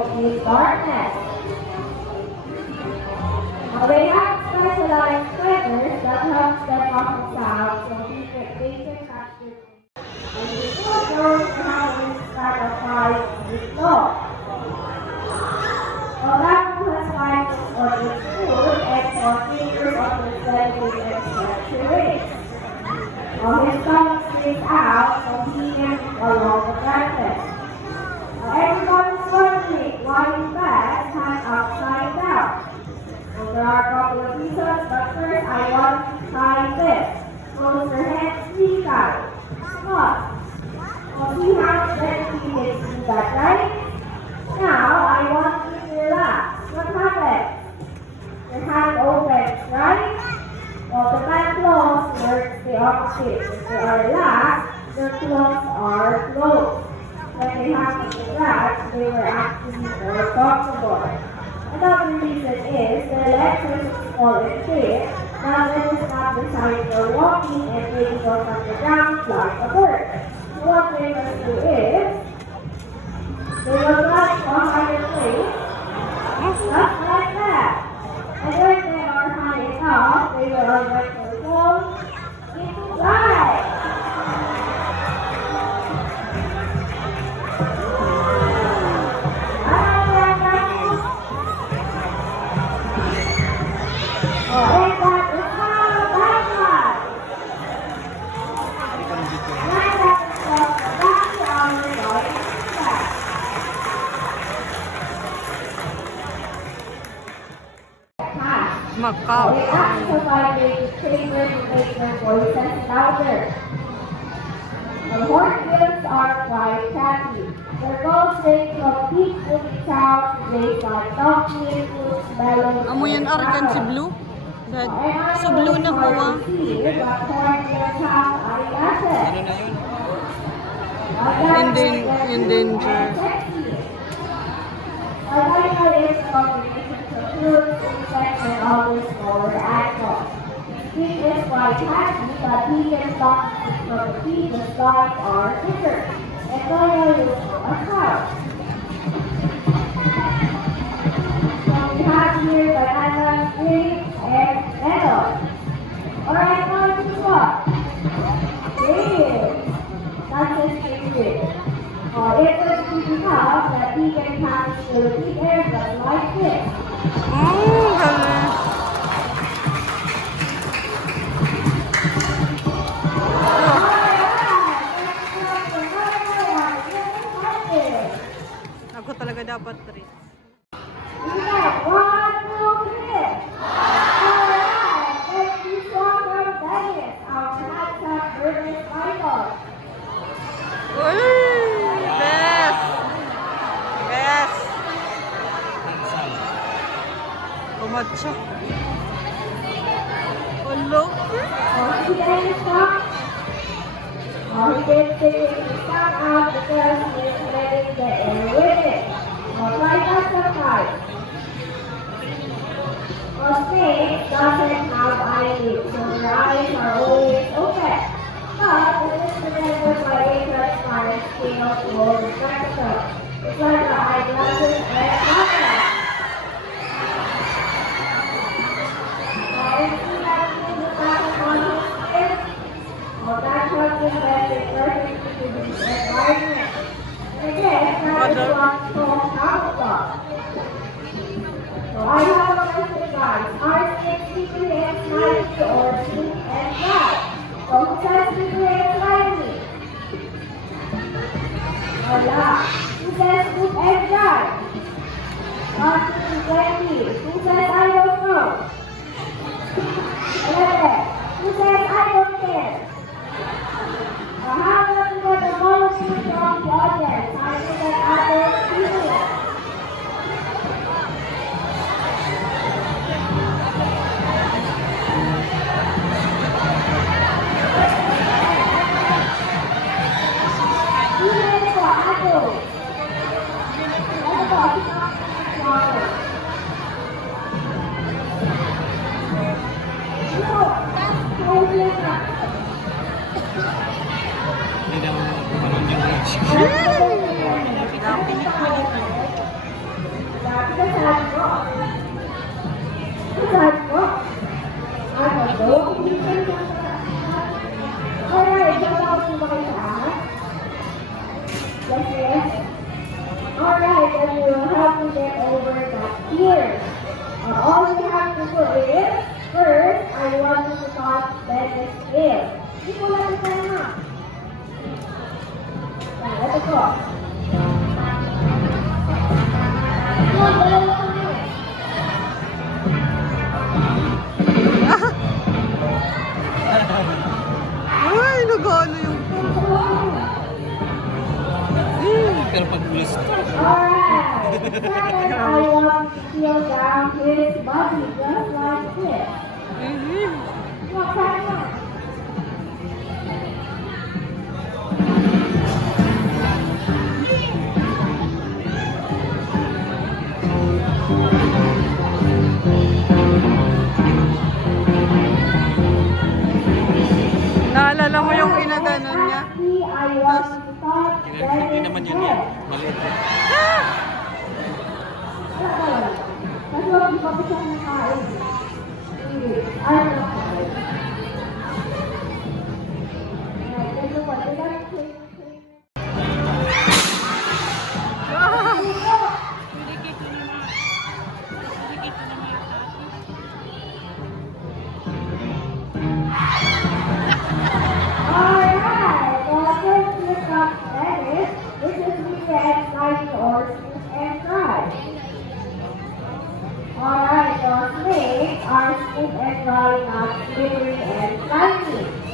is darkness. Now they have specialized feathers that help them off the sound so they can catch their prey. And before those families start a fight with law. Well, that was fight for the food and for fingers of the cellular extraction race. While his stomach stays out, so he can along the practice. Everybody's wondering why his back hangs upside down. Well, there are a couple of reasons, but first I want to try this. Close your hands 3 times. One. Well, see how steady he is. See that, right? Now, I want you to relax. What happened? Your hand opens, right? Well, the back closed works the opposite. If they are relaxed, their claws are closed. When they have to relax, they were actually more comfortable. Another reason is their legs are so small and shape. Now that is not designed for walking and taking off on the ground like a bird. So what they must do is, they will run to a higher place, just like that. And when they are high enough, they will eventually go into flight. Macau. They ask survivors to favor to make their voices louder. The hornbills are quite catchy. Their calls range from deep woody sounds to days like talking, fruits, melons, Amo yan arkan si Blue. Dad, so Blue na ko ah. Endangered. He is quite happy that he can stop from the feet the stars are thicker. And finally, a cow. So we have here banana, grapes, and melon. Alright, now this is what? Grapes. That's his favorite. It was because that he can catch the deep air just like this. Galing. Ako talaga dapat rin. Best! Best! Kumatsa. Hello? He didn't take the stop out because he is letting the air with it. Like a surprise. A snake doesn't have eyelids, so their eyes are always open. But this is presented by intraspinal scale called the spectacle. It's like the eyeglasses and glasses. And see that in the back of his skin? Well, that's what presented perfectly to this environment. Again, that is what's called camouflage. So I have a question, guys. Are snakes secretly and slimy or sleek and dry? So who says secretly and slimy? Wala. Who says sleek and dry? 1, 2, 20. Who says I don't know? 11. Who says I don't care? How about you get the volunteer from the audience? I think that others feel it. Thank you. then you will have to get over that fear. All you have to do is, first, I want you to start bed scale. Hindi ko lang ito na. Ito ko. Yun, dalawa kami. Ay, nagano yung... Pero pag gusto. Alright. Second, I want to feel down his body just like this. Well, try it. Naalala mo yung inaganon niya? Lastly, I want to start Hindi naman yun yan. Maliit. Kasi wag pa pa siyang nakain. Ano na kain? Ito po, ito Alright, well, first look up Dennis. This is really exciting or and try. Alright, the snakes are smooth and dry, not slippery and slimy.